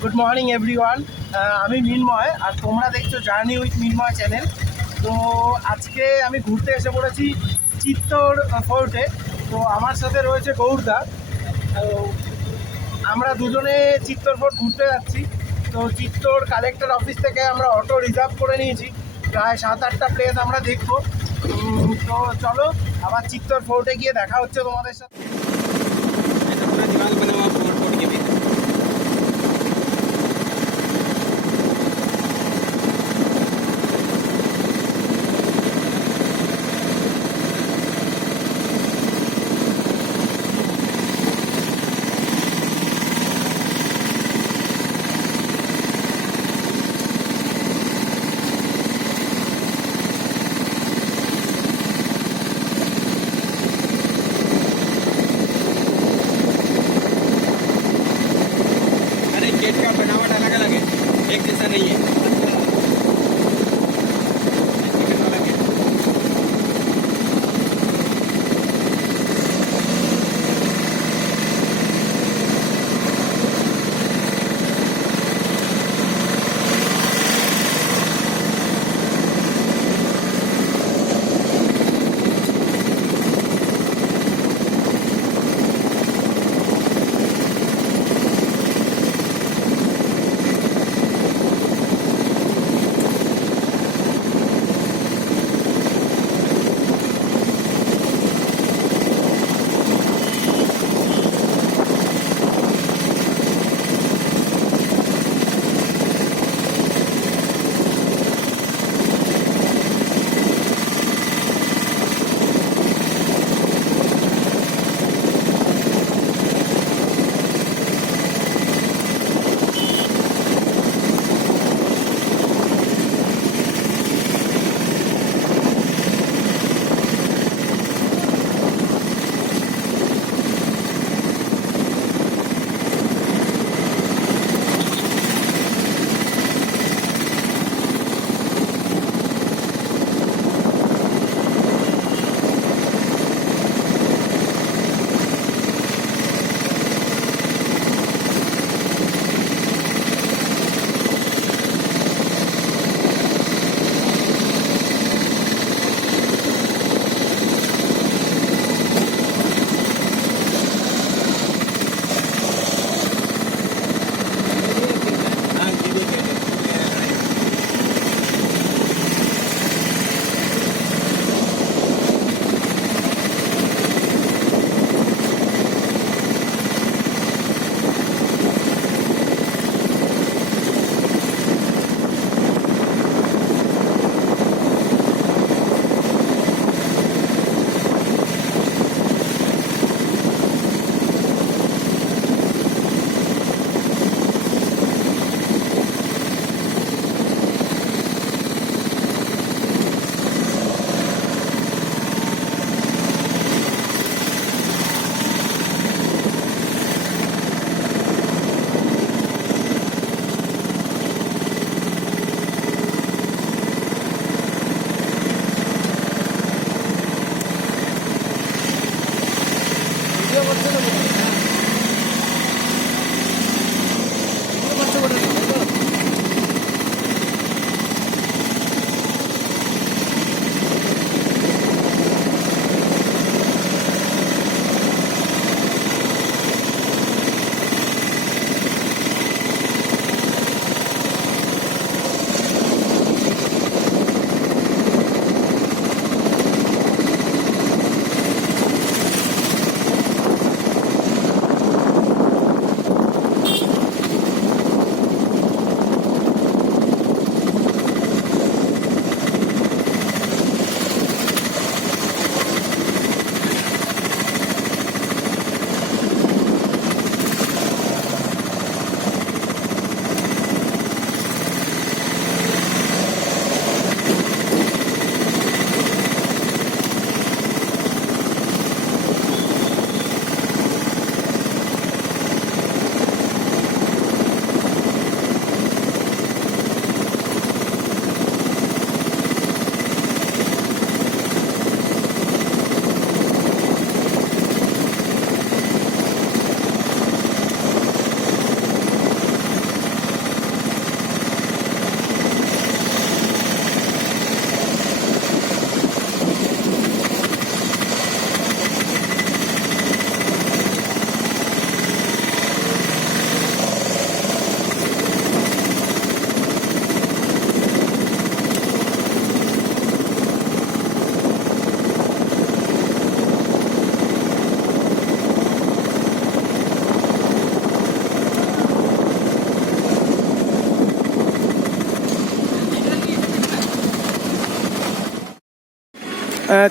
Good morning everyone. আমি মিনময় আর তোমরা দেখছো জার্নি উইথ মিনময় চ্যানেল। তো আজকে আমি ঘুরতে এসে পড়েছি চিত্তর ফোর্টে। তো আমার সাথে রয়েছে গৌরদা। তো আমরা দুজনে চিত্তর ফোর্ট ঘুরতে যাচ্ছি। তো চিত্তর কালেক্টর অফিস থেকে আমরা অটো রিজার্ভ করে নিয়েছি, প্রায় 7-8টা প্লেস আমরা দেখবো। তো চলো আবার চিত্তর ফোর্টে গিয়ে দেখা হচ্ছে তোমাদের সাথে। दीवार बना हुआ फोर्ट फोर्ट के भी। अरे गेट का बनावट अलग अलग है, एक जैसा नहीं है। टिकट वाला गेट।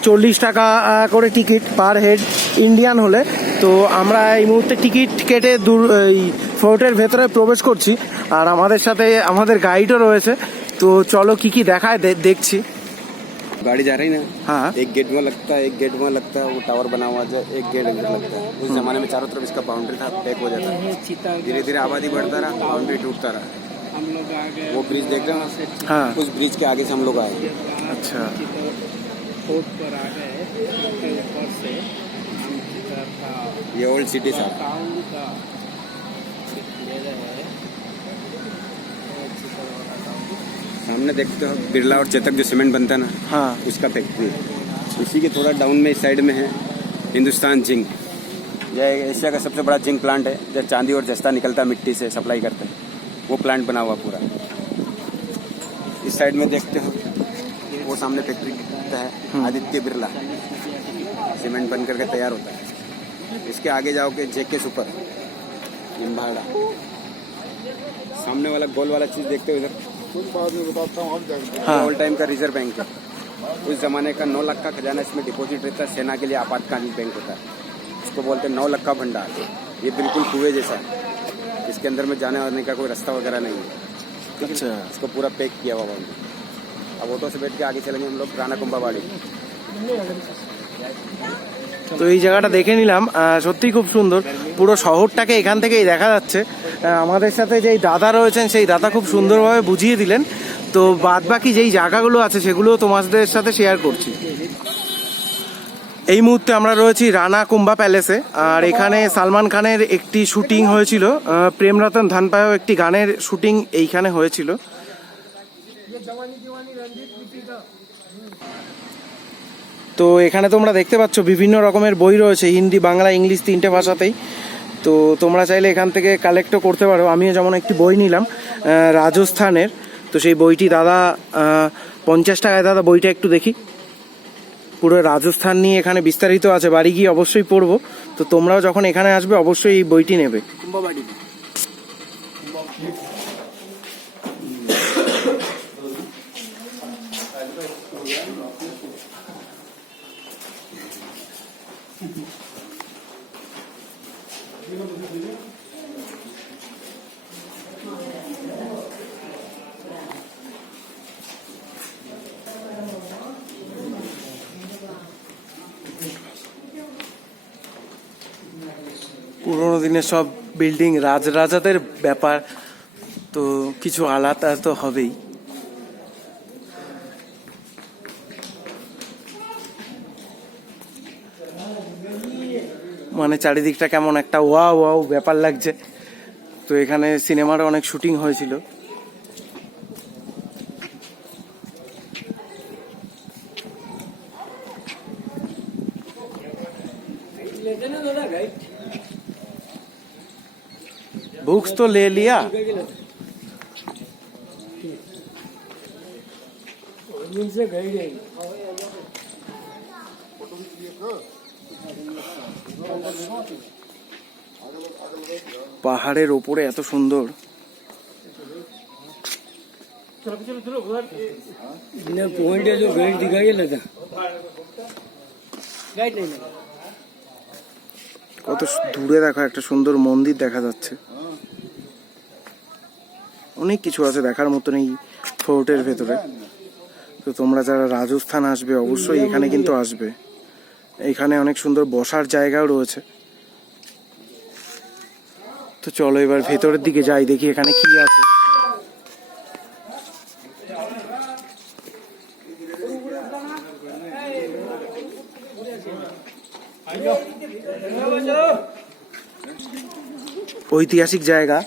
40 টাকা করে টিকিট পার হেড ইন্ডিয়ান হলে। তো আমরা এই মুহূর্তে টিকিট কেটে এই ফোর্টের ভেতরে প্রবেশ করছি, আর আমাদের সাথে আমাদের গাইডও রয়েছে। তো চলো কি কি দেখায় দেখছি। गाड़ी जा रही ना। हाँ। एक गेट में लगता है, एक गेट में लगता है, वो टावर बना हुआ है, एक गेट इधर लगता है। उस जमाने में चारों तरफ इसका बाउंड्री था, पैक हो जाता। धीरे धीरे आबादी बढ़ता रहा, बाउंड्री टूटता रहा। हम लोग आ गए वो ब्रिज देख रहे हो, हाँ। उस ब्रिज के आगे से हम लोग आए। अच्छा। फोर्ट पर आ गए, उसके ऊपर से हम चितर था ये ओल्ड सिटी था। टाउन का ले रहे हैं। सामने देखते हो बिरला और चेतक जो सीमेंट बनता है ना, हाँ। उसका फैक्ट्री। इसी के थोड़ा डाउन में इस साइड में है हिंदुस्तान जिंक। यह एशिया का सबसे बड़ा जिंक प्लांट है, जो चांदी और जस्ता निकलता है मिट्टी से सप्लाई करते हैं, वो प्लांट बना हुआ पूरा। इस साइड में देखते हो वो सामने फैक्ट्री है आदित्य बिरला, सीमेंट बन करके तैयार होता है। इसके आगे जाओगे जेके सुपर इम्बाड़ा, सामने वाला गोल वाला चीज देखते हो इधर, हाँ। ऑल टाइम का रिजर्व बैंक है। उस जमाने का 9 लाख का खजाना इसमें डिपॉजिट रहता है, सेना के लिए आपातकालीन बैंक होता है। इसको बोलते हैं 9 लाख का भंडार। ये बिल्कुल कुएं जैसा है, इसके अंदर में जाने आने का कोई रास्ता वगैरह नहीं है। अच्छा। इसको पूरा पैक किया हुआ है। अब ऑटो से बैठ के आगे चलेंगे हम लोग राना कुंभाबाड़ी। তো এই জায়গাটা দেখে নিলাম, সত্যিই খুব সুন্দর। পুরো শহরটাকে এখান থেকেই দেখা যাচ্ছে। আমাদের সাথে যেই দাদা রয়েছেন সেই দাদা খুব সুন্দরভাবে বুঝিয়ে দিলেন। তো বাদ বাকি যেই জায়গাগুলো আছে সেগুলো তোমাদের সাথে শেয়ার করছি। এই মুহূর্তে আমরা রয়েছি রানা কুম্ভা প্যালেসে, আর এখানে সালমান খানের একটি শুটিং হয়েছিল, প্রেম রতন ধন পায়ো একটি গানের শুটিং এইখানে হয়েছিল। তো এখানে তোমরা দেখতে পাচ্ছ বিভিন্ন রকমের বই রয়েছে, হিন্দি, বাংলা, ইংলিশ 3টে ভাষাতেই। তো তোমরা চাইলে এখান থেকে কালেক্টও করতে পারো। আমিও যেমন একটি বই নিলাম রাজস্থানের। তো সেই বইটি দাদা 50 টাকায়। দাদা বইটা একটু দেখি। পুরো রাজস্থান নিয়ে এখানে বিস্তারিত আছে, বাড়ি গিয়ে অবশ্যই পড়বো। তো তোমরাও যখন এখানে আসবে অবশ্যই এই বইটি নেবে। कुंभाबाड़ी পুরোনো দিনের সব বিল্ডিং, রাজরাজাদের ব্যাপার, তো কিছু আলাদা তো হবেই। মানে চারিদিকটা কেমন একটা ওয়াও ওয়াও ব্যাপার লাগছে। তো এখানে সিনেমারও অনেক শুটিং হয়েছিল। बुक्स तो ले लिया। পাহাড়ের ওপরে এত সুন্দর। पॉइंट है जो गाइड दिखाई लगा गाइड नहीं लगा কত দূরে দেখো একটা সুন্দর মন্দির দেখা যাচ্ছে। অনেক কিছু আছে দেখার মতন এই ফোর্টের ভেতরে। তো তোমরা যারা রাজস্থান আসবে অবশ্যই এখানে কিন্তু আসবে। এখানে অনেক সুন্দর বসার জায়গাও রয়েছে। তো চলো এবার ভেতরের দিকে যাই, দেখি এখানে কি আছে। ঐতিহাসিক জায়গা,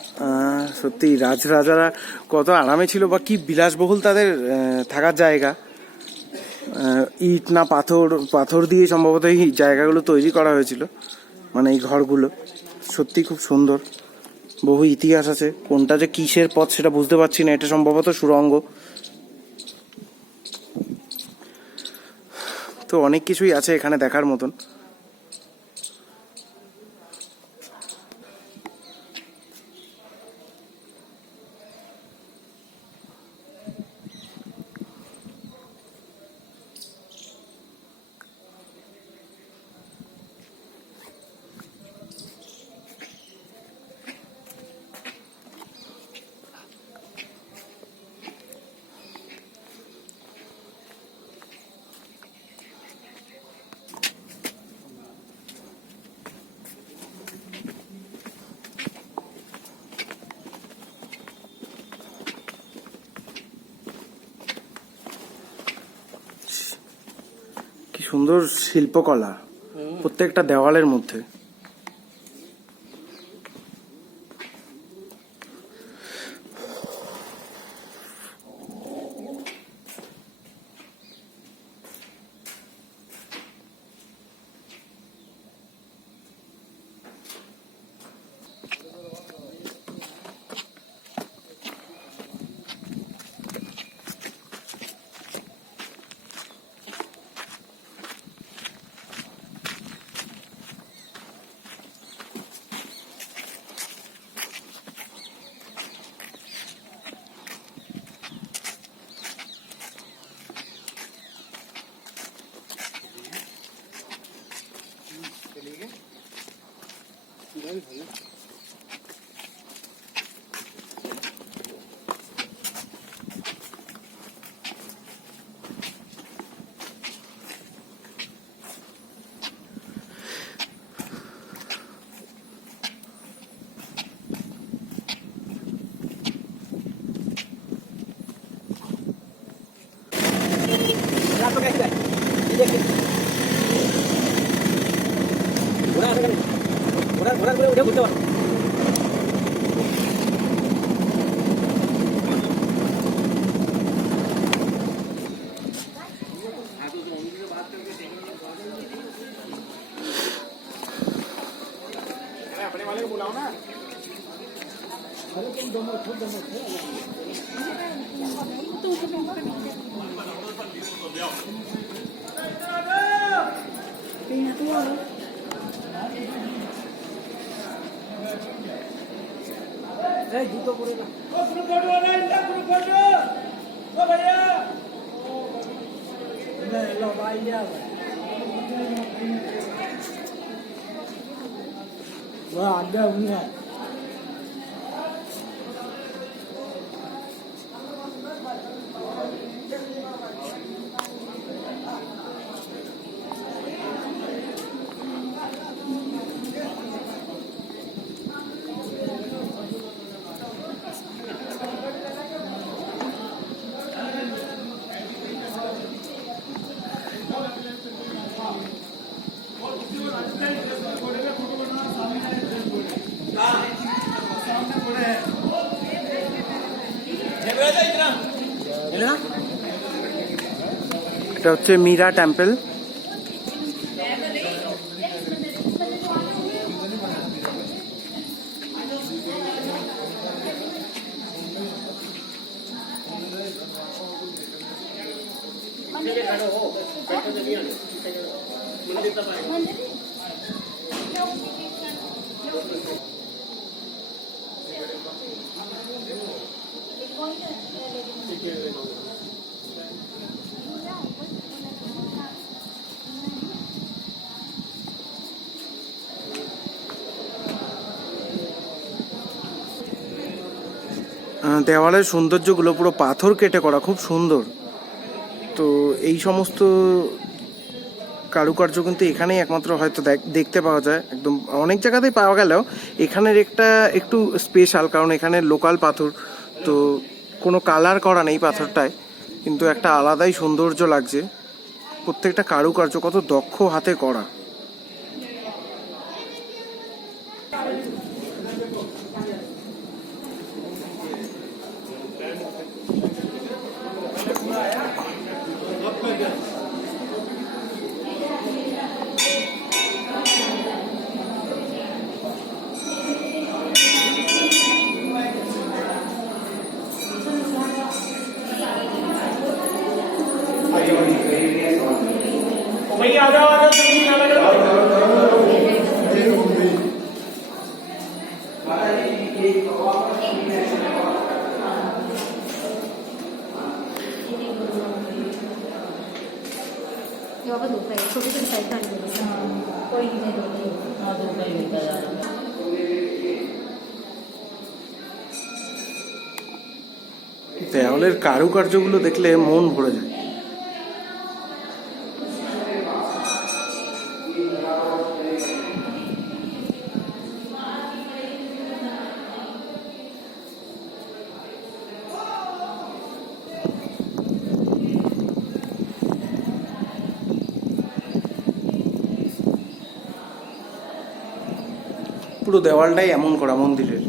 সত্যি রাজরাজারা কত আরামে ছিল, বা কি বিলাসবহুল তাদের থাকার জায়গা। ইট না পাথর দিয়ে সম্ভবত এই জায়গাগুলো তৈরি করা হয়েছিল, মানে এই ঘরগুলো। সত্যি খুব সুন্দর, বহু ইতিহাস আছে। কোনটা যে কিসের পথ সেটা বুঝতে পারছি না, এটা সম্ভবত সুড়ঙ্গ। তো অনেক কিছুই আছে এখানে দেখার মতন। সুন্দর শিল্পকলা প্রত্যেকটা দেওয়ালের মধ্যে। এটা হচ্ছে মীরা টেম্পল। দেওয়ালের সৌন্দর্যগুলো পুরো পাথর কেটে করা, খুব সুন্দর। তো এই সমস্ত কারুকার্য কিন্তু এখানেই একমাত্র হয়তো দেখতে পাওয়া যায়। একদম অনেক জায়গাতেই পাওয়া গেলেও এখানের একটু স্পেশাল, কারণ এখানে লোকাল পাথর, তো কোনো কালার করা নেই পাথরটায়, কিন্তু একটা আলাদাই সৌন্দর্য লাগছে। প্রত্যেকটা কারুকার্য কত দক্ষ হাতে করা। দেওয়ালের কারুকার্যগুলো দেখলে মন ভরে যায়। পুরো দেওয়ালটাই এমন করা মন্দিরের।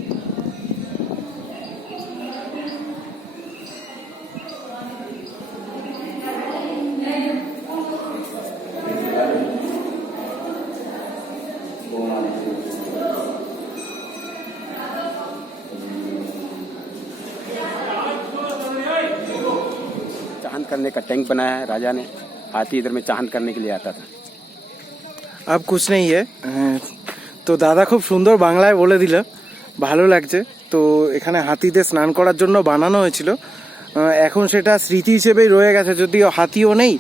चाहन करने का टैंक बनाया है राजा ने। हाथी इधर में चाहन करने के लिए आता था। अब कुछ नहीं है। তো দাদা খুব সুন্দর বাংলায় বলে দিল, ভালো লাগছে। তো এখানে হাতিতে স্নান করার জন্য বানানো হয়েছিল, এখন সেটা স্মৃতি হিসেবেই রয়ে গেছে, যদিও হাতিও নেই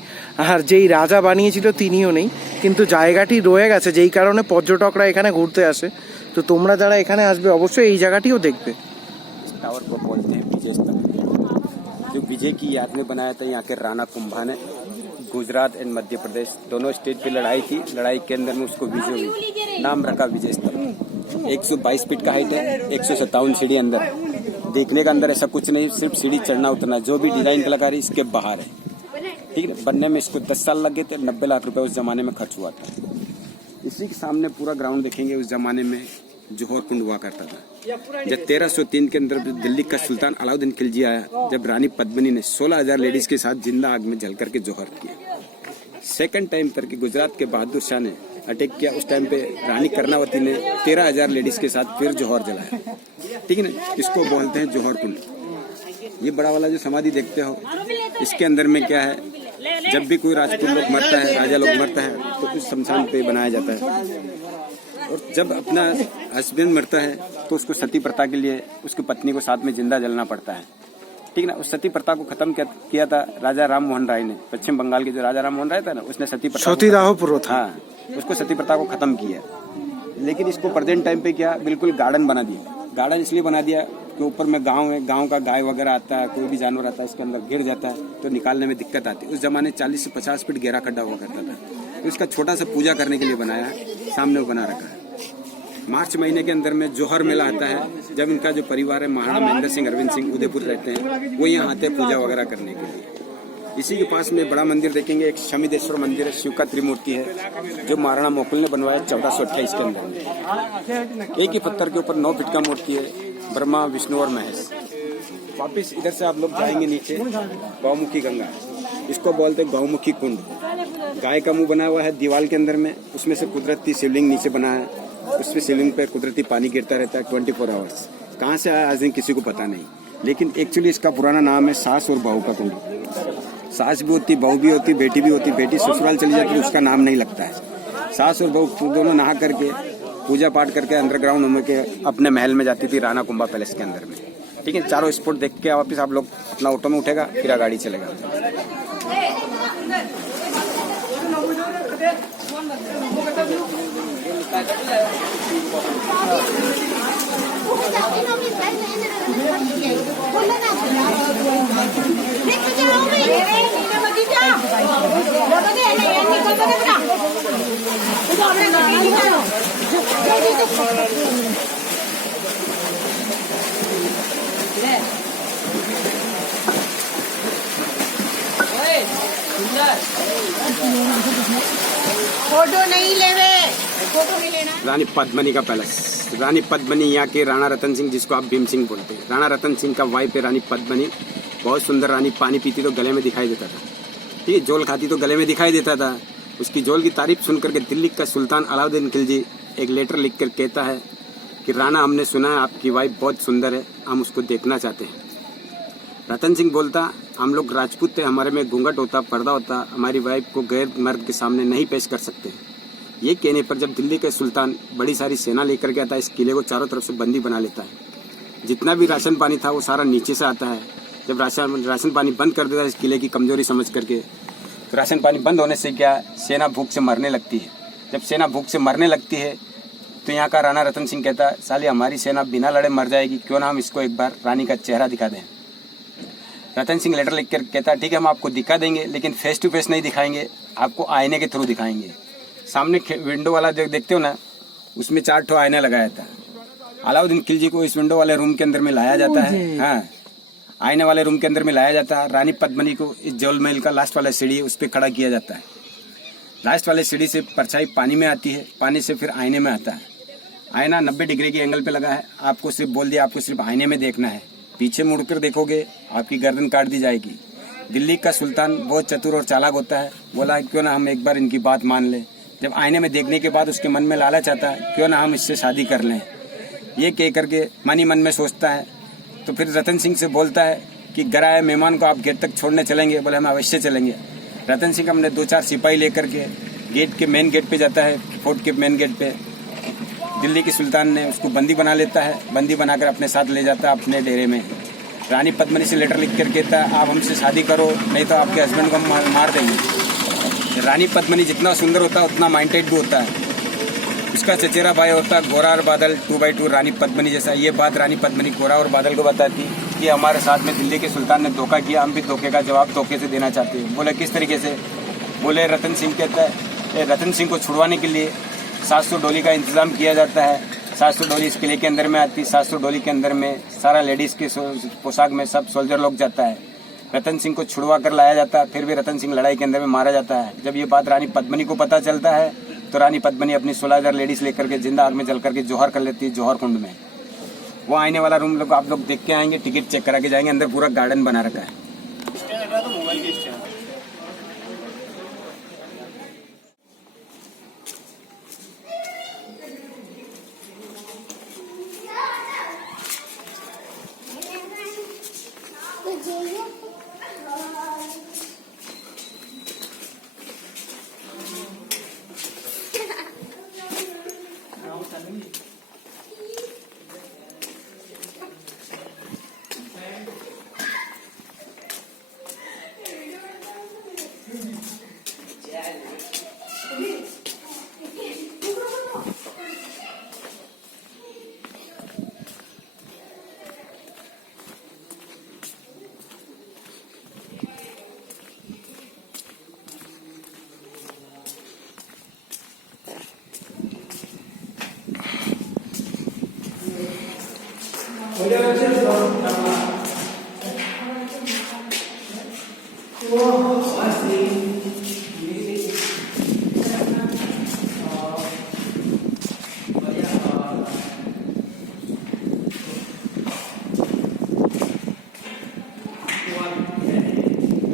আর যেই রাজা বানিয়েছিল তিনিও নেই, কিন্তু জায়গাটি রয়ে গেছে, যেই কারণে পর্যটকরা এখানে ঘুরতে আসে। তো তোমরা যারা এখানে আসবে অবশ্যই এই জায়গাটিও দেখবে। टावर को बोलते हैं विजय स्तंभ, जो विजय की याद में बनाया था यहाँ के राणा कुंभा ने। गुजरात एंड मध्य प्रदेश दोनों स्टेट पे लड़ाई थी, लड़ाई के अंदर में उसको विजय हुई, नाम रखा विजय स्तंभ। 122 फीट का हाइट है, 157 सीढ़ी अंदर। देखने का अंदर ऐसा कुछ नहीं, सिर्फ सीढ़ी चढ़ना उतरना। जो भी डिजाइन कलाकारी इसके बाहर है, ठीक है। बनने में इसको 10 साल लगे थे, 90 लाख रुपए उस जमाने में खर्च हुआ था। इसी के सामने पूरा ग्राउंड देखेंगे, उस जमाने में जौहर कुंड हुआ करता था। जब 1303 के अंदर दिल्ली का सुल्तान अलाउद्दीन खिलजी आया, जब रानी पद्मिनी ने 16,000 लेडीज के साथ जिंदा आग में जल करके जौहर किया। सेकंड टाइम पर कि गुजरात के बहादुर शाह ने अटैक किया, उस टाइम पे रानी कर्णावती ने 13,000 लेडीज के साथ फिर जौहर जलाया, ठीक है ना। इसको बोलते हैं जौहर कुंड। ये बड़ा वाला जो समाधि देखते हो, इसके अंदर में क्या है, जब भी कोई राजपूत लोग मरता है, राजा लोग मरता है, तो उस शमशान पे बनाया जाता है। और जब अपना हस्बैंड मरता है तो उसको सती प्रथा के लिए उसकी पत्नी को साथ में जिंदा जलना पड़ता है, ठीक ना। उस सती प्रथा को खत्म किया था राजा राम मोहन राय ने। पश्चिम बंगाल के जो राजा राम मोहन राय था ना, उसने सती प्रथा हाँ, उसको सती प्रथा को खत्म किया। लेकिन इसको प्रेजेंट टाइम पे क्या बिल्कुल गार्डन बना दिया। गार्डन इसलिए बना दिया कि ऊपर में गांव है, गांव का गाय वगैरह आता है, कोई भी जानवर आता है, उसके अंदर गिर जाता है तो निकालने में दिक्कत आती है। उस जमाने 40 से 50 फीट गहरा खड्डा हुआ करता था, तो उसका छोटा सा पूजा करने के लिए बनाया है, सामने वो बना रखा है। मार्च महीने के अंदर में जौहर मेला आता है, जब इनका जो परिवार है महाराणा महेंद्र सिंह अरविंद सिंह उदयपुर रहते हैं, वो यहाँ आते हैं पूजा वगैरह करने के लिए। इसी के पास में बड़ा मंदिर देखेंगे, एक शमिदेश्वर मंदिर है, शिव का त्रिमूर्ति है, जो महाराणा मोकुल ने बनवाया 1428 के अंदर। एक ही पत्थर के ऊपर 9 फीट का मूर्ति है, ब्रह्मा विष्णु और महेश। वापिस इधर से आप लोग जाएंगे नीचे, गौमुखी गंगा, इसको बोलते हैं गौमुखी कुंड। गाय का मुंह बना हुआ है दीवार के अंदर में, उसमें से कुदरती शिवलिंग नीचे बना है, उसमें शिवलिंग पे कुदरती पानी गिरता रहता है 24 आवर्स। कहाँ से आया आज दिन किसी को पता नहीं, लेकिन एक्चुअली इसका पुराना नाम है सास और बहू का कुंड। सास भी होती, बहू भी होती, बेटी भी होती। बेटी ससुराल चली जाती है, उसका नाम नहीं लगता है। सास और बहू दोनों नहा करके पूजा पाठ करके अंडरग्राउंड होने के अपने महल में जाती थी, राणा कुंभा पैलेस के अंदर में, ठीक है। चारों स्पॉट देख के वापिस आप लोग अपना ऑटो में उठेगा, फिर गाड़ी चलेगा। फोटो नहीं लेवे, फोटो नहीं लेना। रानी पद्मिनी का पैलेस। रानी पद्मिनी यहाँ के राणा रतन सिंह, जिसको आप भीम सिंह बोलते हैं, राणा रतन सिंह का वाइफ है रानी पद्मिनी। बहुत सुंदर रानी, पानी पीती तो गले में दिखाई देता था, ठीक है। जोल खाती तो गले में दिखाई देता था। उसकी जोल की तारीफ सुन करके दिल्ली का सुल्तान अलाउद्दीन खिलजी एक लेटर लिख कर कहता है कि राणा, हमने सुना है आपकी वाइफ बहुत सुंदर है, हम उसको देखना चाहते हैं। रतन सिंह बोलता, हम लोग राजपूत थे, हमारे में घूंघट होता, पर्दा होता, हमारी वाइफ को गैर मर्द के सामने नहीं पेश कर सकते। ये कहने पर जब दिल्ली के सुल्तान बड़ी सारी सेना लेकर के आता है, इस किले को चारों तरफ से बंदी बना लेता है। जितना भी राशन पानी था वो सारा नीचे से आता है। जब राशन पानी बंद कर देता है इस किले की कमजोरी समझ करके, तो राशन पानी बंद होने से क्या, सेना भूख से मरने लगती है। जब सेना भूख से मरने लगती है तो यहाँ का राणा रतन सिंह कहता है, साली हमारी सेना बिना लड़े मर जाएगी, क्यों ना हम इसको एक बार रानी का चेहरा दिखा दें। रतन सिंह लेटर लिख कर कहता है, ठीक है हम आपको दिखा देंगे, लेकिन फेस टू फेस नहीं दिखाएंगे, आपको आईने के थ्रू दिखाएंगे। सामने विंडो वाला जो देखते हो ना, उसमें 4 ठो आईना लगाया था। अलाउद्दीन खिलजी को इस विंडो वाले रूम के अंदर में लाया जाता है, हाँ, आईने वाले रूम के अंदर में लाया जाता है। रानी पद्मिनी को इस जौल महल का लास्ट वाला सीढ़ी उस पर खड़ा किया जाता है। लास्ट वाले सीढ़ी से परछाई पानी में आती है, पानी से फिर आईने में आता है। आईना 90 डिग्री के एंगल पे लगा है। आपको सिर्फ बोल दिया, आपको सिर्फ आईने में देखना है। पीछे मुड़कर देखोगे आपकी गर्दन काट दी जाएगी। दिल्ली का सुल्तान बहुत चतुर और चालाक होता है। बोला क्यों ना हम एक बार इनकी बात मान लें। जब आईने में देखने के बाद उसके मन में लालच आता है, क्यों ना हम इससे शादी कर लें। ये कह करके मन ही मन में सोचता है। तो फिर रतन सिंह से बोलता है कि घर आए मेहमान को आप गेट तक छोड़ने चलेंगे। बोले हम अवश्य चलेंगे। रतन सिंह हमने 2-4 सिपाही लेकर के गेट के मेन गेट पे जाता है। फोर्ट के मेन गेट पे दिल्ली के सुल्तान ने उसको बंदी बना लेता है। बंदी बनाकर अपने साथ ले जाता है अपने डेरे में। रानी पद्मिनी से लेटर लिख कर कहता है आप हमसे शादी करो, नहीं तो आपके हस्बैंड को हम मार देंगे। रानी पद्मिनी जितना सुंदर होता है उतना माइंडेड भी होता है। उसका चचेरा भाई होता है गोरा और बादल 2x2 रानी पद्मिनी जैसा। ये बात रानी पद्मिनी गोरा और बादल को बताती कि हमारे साथ में दिल्ली के सुल्तान ने धोखा किया, हम भी धोखे का जवाब धोखे से देना चाहते हैं। बोले किस तरीके से। बोले रतन सिंह कहता है रतन सिंह को छुड़वाने के लिए 700 डोली का इंतजाम किया जाता है। 700 डोली इस किले के अंदर में आती। 700 डोली के अंदर में सारा लेडीज के पोशाक में सब सोल्जर लोग जाता है। रतन सिंह को छुड़वा कर लाया जाता है। फिर भी रतन सिंह लड़ाई के अंदर में मारा जाता है। जब ये बात रानी पद्मिनी को पता चलता है तो रानी पद्मिनी अपनी 16,000 लेडीज लेकर के जिंदा आग में जल करके जौहर कर लेती है, जौहर कुंड में। वो आने वाला रूम लोग आप लोग देख के आएंगे, टिकट चेक करा के जाएंगे। अंदर पूरा गार्डन बना रखा है। हो जाएगा।